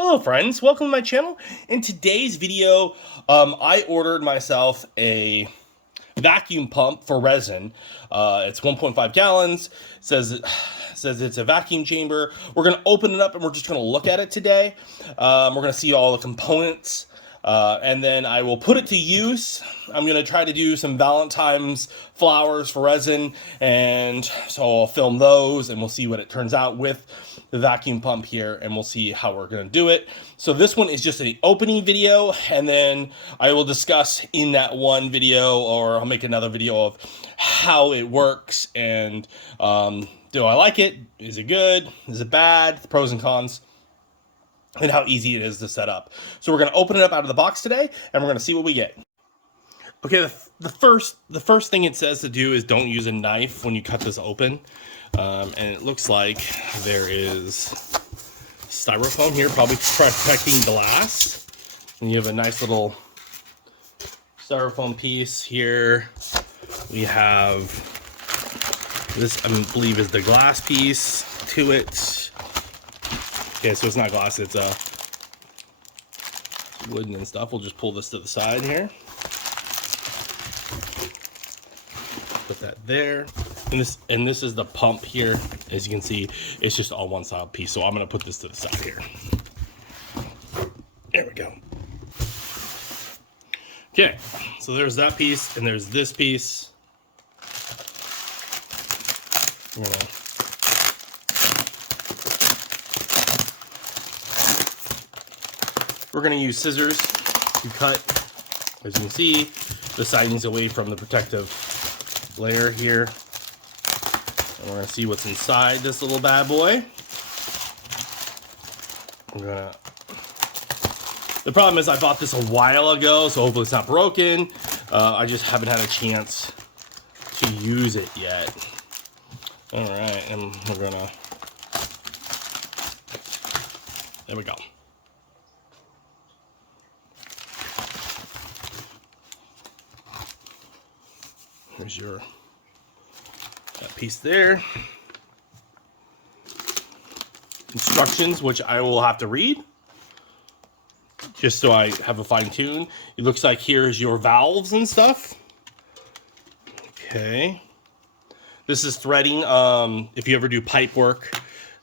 Hello friends, welcome to my channel. In today's video, I ordered myself a vacuum pump for resin. It's 1.5 gallons, says it's a vacuum chamber. We're gonna open it up and we're just gonna look at it today. We're gonna see all the components. And then I will put it to use. I'm going to try to do some Valentine's flowers for resin, and so I'll film those and we'll see what it turns out with the vacuum pump here, and we'll see how we're going to do it. So this one is just an opening video, and then I will discuss in that one video, or I'll make another video of how it works, and do I like it? Is it good? Is it bad? The pros and cons, and how easy it is to set up. So we're going to open it up out of the box today, and we're going to see what we get. Okay, the first thing it says to do is don't use a knife when you cut this open. And it looks like there is styrofoam here, probably protecting glass. And you have a nice little styrofoam piece here. We have this, I believe, is the glass piece to it. Okay, so it's not glass, it's wooden and stuff. We'll just pull this to the side here. Put that there. And this is the pump here. As you can see, it's just all one solid piece. So I'm gonna put this to the side here. There we go. Okay, so there's that piece, and there's this piece. We're gonna use scissors to cut. As you can see, the siding's away from the protective layer here. And we're gonna see what's inside this little bad boy. The problem is I bought this a while ago, so hopefully it's not broken. I just haven't had a chance to use it yet. All right, and we're gonna, there we go. Here's your that piece there. Instructions, which I will have to read, just so I have a fine tune. It looks like here's your valves and stuff. Okay. This is threading. If you ever do pipe work,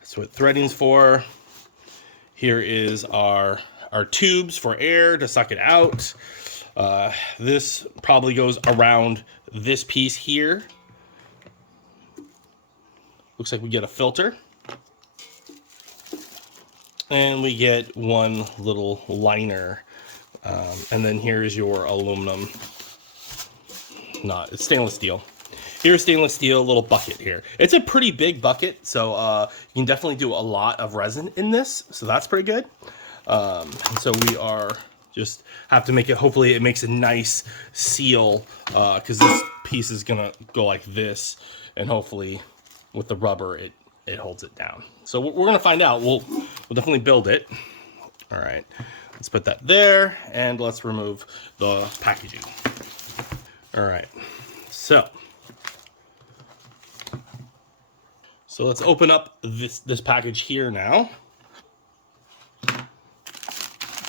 that's what threading's for. Here is our tubes for air to suck it out. This probably goes around this piece here. Looks like we get a filter. And we get one little liner. And then here's your aluminum. It's stainless steel. Here's stainless steel little bucket here. It's a pretty big bucket, so you can definitely do a lot of resin in this. So that's pretty good. And so we are just have to make it, hopefully it makes a nice seal, because this piece is gonna go like this, and hopefully with the rubber it holds it down. So we're gonna find out. We'll definitely build it. All right, let's put that there, and let's remove the packaging. All right, so let's open up this package here now.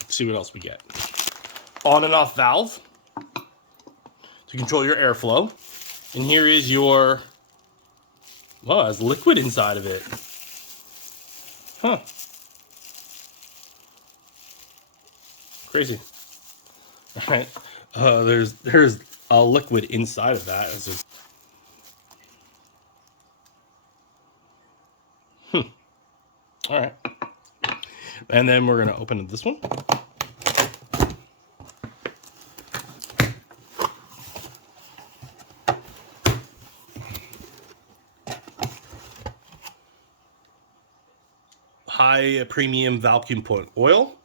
See what else we get. On and off valve to control your airflow. And here is your, well, it has liquid inside of it. Huh. Crazy. All right. There's a liquid inside of that. All right. And then we're gonna open this one. High premium vacuum pump oil.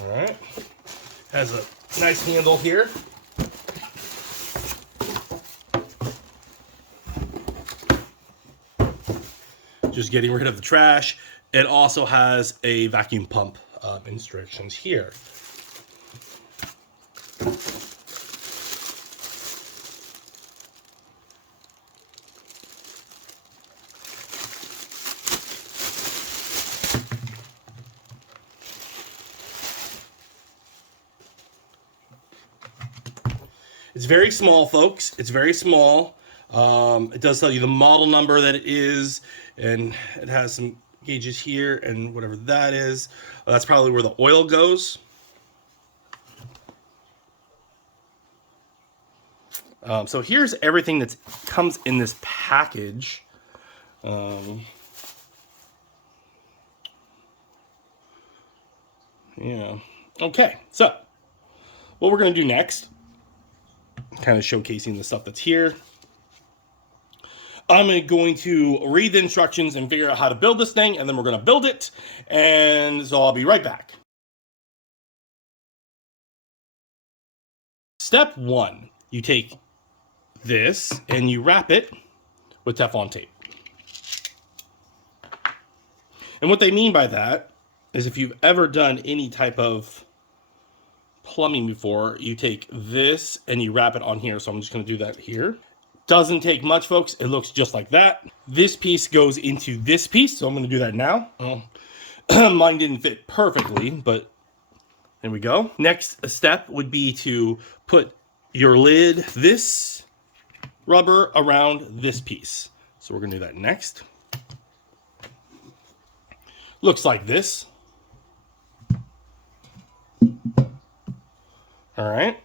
All right. Has a nice handle here. Just getting rid of the trash. It also has a vacuum pump instructions here. It's very small, folks. It's very small. It does tell you the model number that it is, and it has some gauges here and whatever that is. That's probably where the oil goes. So here's everything that comes in this package. Yeah. Okay, so what we're going to do next, kind of showcasing the stuff that's here. I'm going to read the instructions and figure out how to build this thing, and then we're going to build it. And so I'll be right back. Step 1, you take this and you wrap it with Teflon tape. And what they mean by that is if you've ever done any type of plumbing before, you take this and you wrap it on here. So I'm just going to do that here. Doesn't take much, folks. It looks just like that. This piece goes into this piece, so I'm going to do that now. Mine didn't fit perfectly, but there we go. Next step would be to put your lid, this rubber around this piece. So we're going to do that next. Looks like this. All right.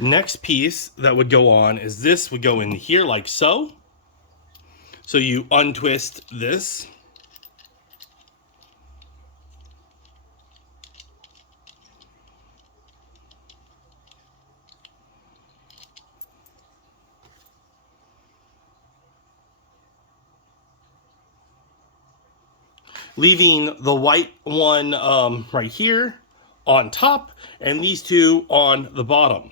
Next piece that would go on is this would go in here like so. So you untwist this. Leaving the white one right here on top and these two on the bottom.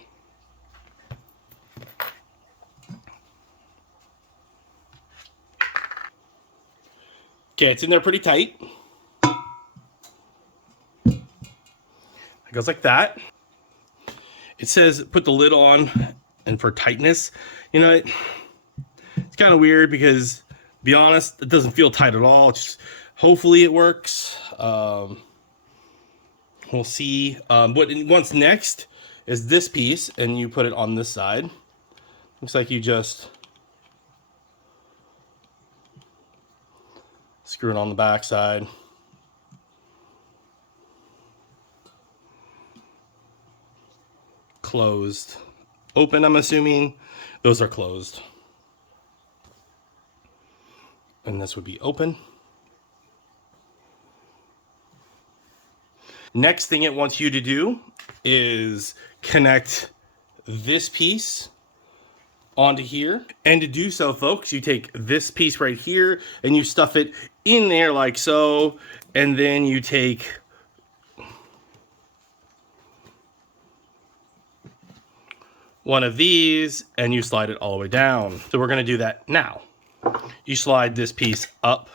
Okay, it's in there pretty tight. It goes like that. It says put the lid on and for tightness. You know, it's kind of weird because, to be honest, it doesn't feel tight at all. Just, hopefully it works. We'll see. What's next is this piece, and you put it on this side. Looks like you just screw it on the back side. Closed. Open, I'm assuming. Those are closed. And this would be open. Next thing it wants you to do is connect this piece onto here. And to do so, folks, you take this piece right here and you stuff it in there like so. And then you take one of these and you slide it all the way down. So we're going to do that now. You slide this piece up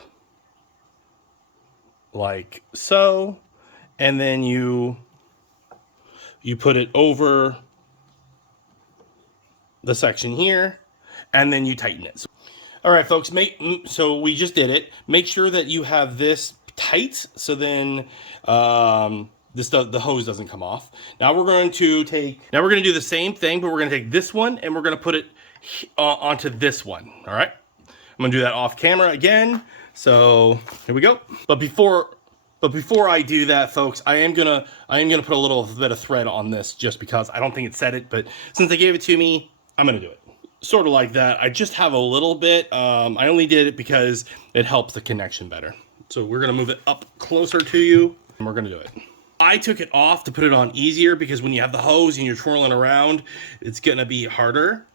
like so. And then you put it over the section here, and then you tighten it. All right, folks, so we just did it. Make sure that you have this tight, so then the hose doesn't come off. Now we're going to do the same thing, but we're going to take this one and we're going to put it onto this one. All right, I'm going to do that off camera again. So here we go. But before I do that, folks, I am gonna put a little bit of thread on this just because I don't think it said it, but since they gave it to me, I'm gonna do it. Sort of like that. I just have a little bit. I only did it because it helps the connection better. So we're gonna move it up closer to you, and we're gonna do it. I took it off to put it on easier because when you have the hose and you're twirling around, it's gonna be harder.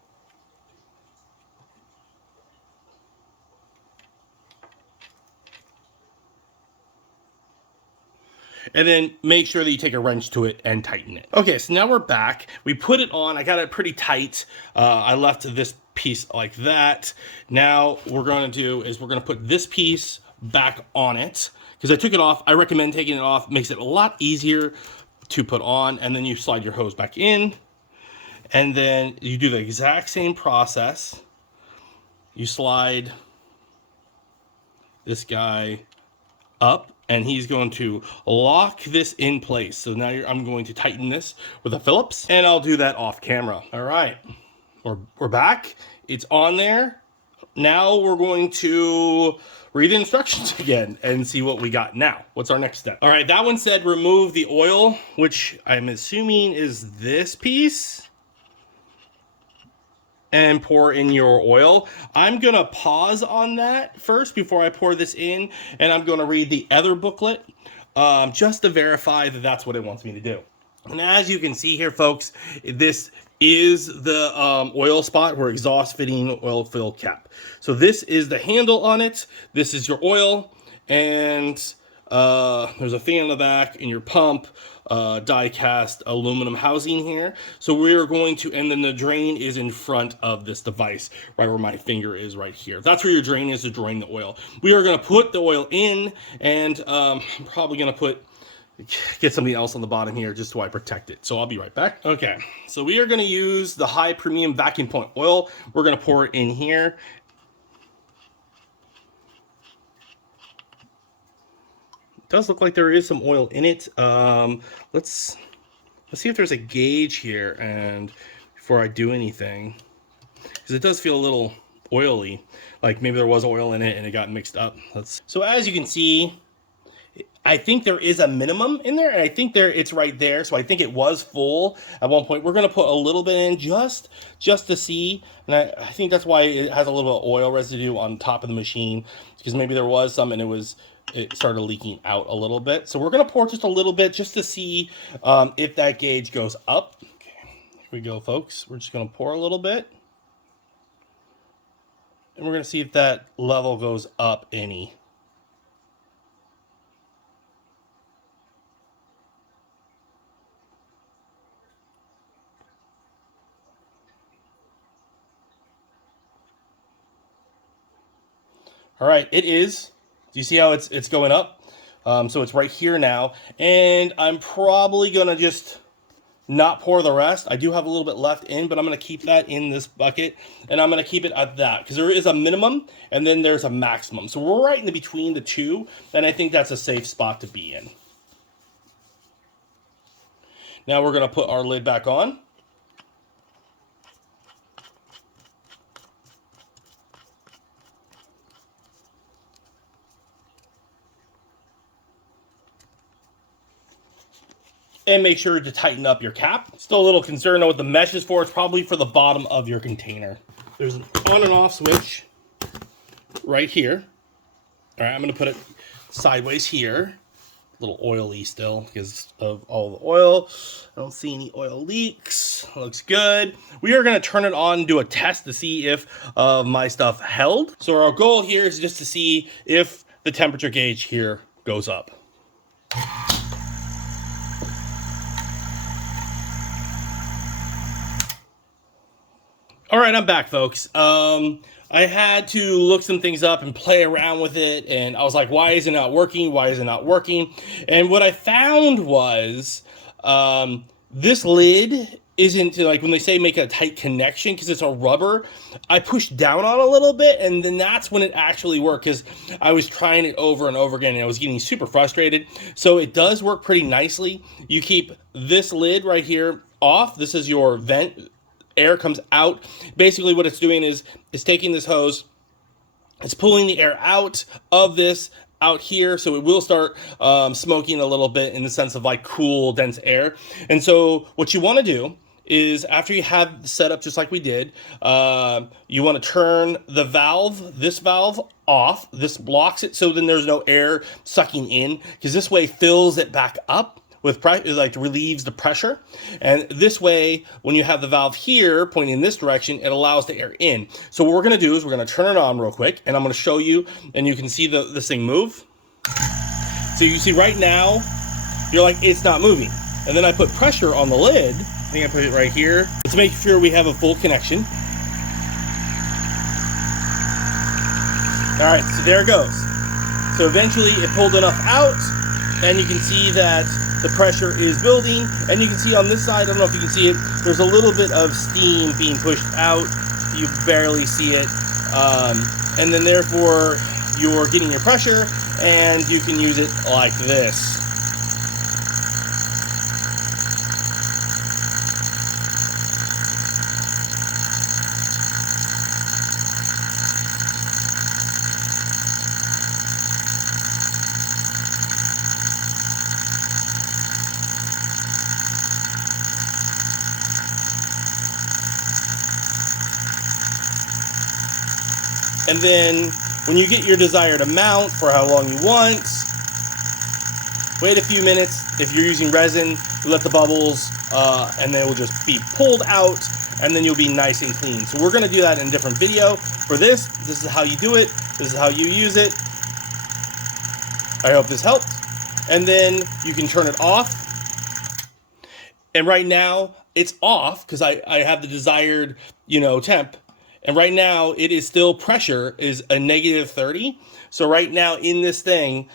And then make sure that you take a wrench to it and tighten it. Okay, so now we're back. We put it on. I got it pretty tight. I left this piece like that. Now what we're going to do is we're going to put this piece back on it because I took it off. I recommend taking it off. It makes it a lot easier to put on. And then you slide your hose back in. And then you do the exact same process. You slide this guy up, and he's going to lock this in place. So now I'm going to tighten this with a Phillips, and I'll do that off camera. All right. We're back. It's on there. Now we're going to read the instructions again and see what we got now. What's our next step? All right, that one said remove the oil, which I'm assuming is this piece, and pour in your oil. I'm gonna pause on that first before I pour this in, and I'm gonna read the other booklet just to verify that that's what it wants me to do. And as you can see here, folks, this is the oil spot where exhaust fitting oil fill cap. So this is the handle on it. This is your oil, and there's a fan in the back, and your pump, die cast aluminum housing here. So we're going to, and then the drain is in front of this device, right where my finger is right here. That's where your drain is to drain the oil. We are going to put the oil in, and I'm probably going to get something else on the bottom here just so I protect it. So I'll be right back. Okay, so we are going to use the high premium vacuum pump oil. We're going to pour it in here. It does look like there is some oil in it. Let's see if there's a gauge here, and before I do anything, because it does feel a little oily, like maybe there was oil in it and it got mixed up. So as you can see, I think there is a minimum in there, and I think it's right there. So I think it was full at one point. We're going to put a little bit in just to see, and I think that's why it has a little bit of oil residue on top of the machine, because maybe there was some and it started leaking out a little bit. So we're going to pour just a little bit just to see if that gauge goes up. Okay, here we go, folks. We're just going to pour a little bit, and we're going to see if that level goes up any. All right, it is. Do you see how it's going up? So it's right here now, and I'm probably gonna just not pour the rest. I do have a little bit left in, but I'm gonna keep that in this bucket, and I'm gonna keep it at that because there is a minimum and then there's a maximum. So we're right in between the two, and I think that's a safe spot to be in. Now we're gonna put our lid back on. And make sure to tighten up your cap. Still a little concerned on what the mesh is for. It's probably for the bottom of your container. There's an on and off switch right here. All right, I'm gonna put it sideways here. A little oily still because of all the oil. I don't see any oil leaks. Looks good. We are gonna turn it on and do a test to see if my stuff held. So our goal here is just to see if the temperature gauge here goes up. All right, I'm back, folks. I had to look some things up and play around with it, and I was like, why is it not working? Why is it not working? And what I found was this lid isn't, like when they say make a tight connection, because it's a rubber, I pushed down on a little bit, and then that's when it actually worked, because I was trying it over and over again, and I was getting super frustrated. So it does work pretty nicely. You keep this lid right here off. This is your vent. Air comes out. Basically what it's doing is taking this hose, it's pulling the air out of this out here, so it will start smoking a little bit in the sense of like cool, dense air. And so what you want to do is, after you have the setup just like we did, you want to turn the valve, this valve, off. This blocks it, so then there's no air sucking in, because this way fills it back up with pressure, like relieves the pressure. And this way, when you have the valve here pointing in this direction, it allows the air in. So what we're gonna do is we're gonna turn it on real quick, and I'm gonna show you, and you can see this thing move. So you see right now, you're like, it's not moving. And then I put pressure on the lid. I think I put it right here to make sure we have a full connection. All right, so there it goes. So eventually it pulled enough out, and you can see that the pressure is building, and you can see on this side, I don't know if you can see it, there's a little bit of steam being pushed out. You barely see it. And then therefore, you're getting your pressure, and you can use it like this. And then when you get your desired amount for how long you want, wait a few minutes. If you're using resin, you let the bubbles, and then it will just be pulled out, and then you'll be nice and clean. So we're gonna do that in a different video. For this is how you do it. This is how you use it. I hope this helped. And then you can turn it off. And right now it's off because I have the desired, temp. And right now it is still, pressure is a negative 30. So right now in this thing,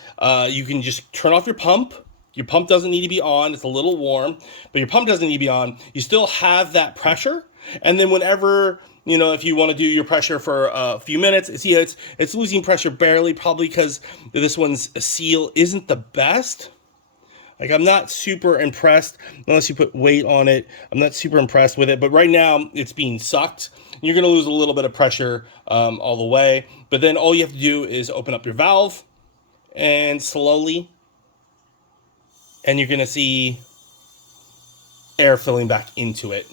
you can just turn off your pump. Your pump doesn't need to be on. It's a little warm, but your pump doesn't need to be on. You still have that pressure. And then whenever, if you want to do your pressure for a few minutes, it's losing pressure barely, probably because this one's seal isn't the best. Like, I'm not super impressed, unless you put weight on it. I'm not super impressed with it, but right now it's being sucked. You're going to lose a little bit of pressure all the way, but then all you have to do is open up your valve and slowly, and you're going to see air filling back into it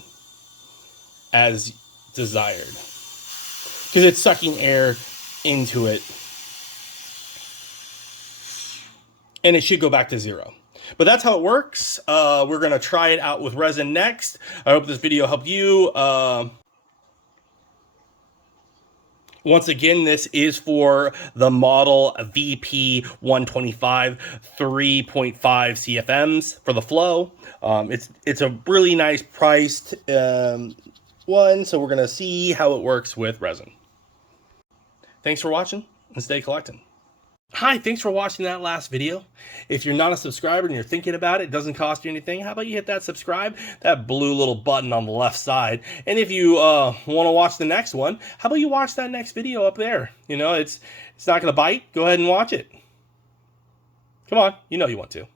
as desired, because it's sucking air into it, and it should go back to zero. But that's how it works. We're going to try it out with resin next. I hope this video helped you. Once again, this is for the model VP 125 3.5 CFMs for the flow. It's a really nice priced one, so we're going to see how it works with resin. Thanks for watching, and stay collecting. Hi, thanks for watching that last video. If you're not a subscriber and you're thinking about it, it doesn't cost you anything, how about you hit that subscribe, that blue little button on the left side. And if you want to watch the next one, how about you watch that next video up there? It's not going to bite. Go ahead and watch it. Come on, you know you want to.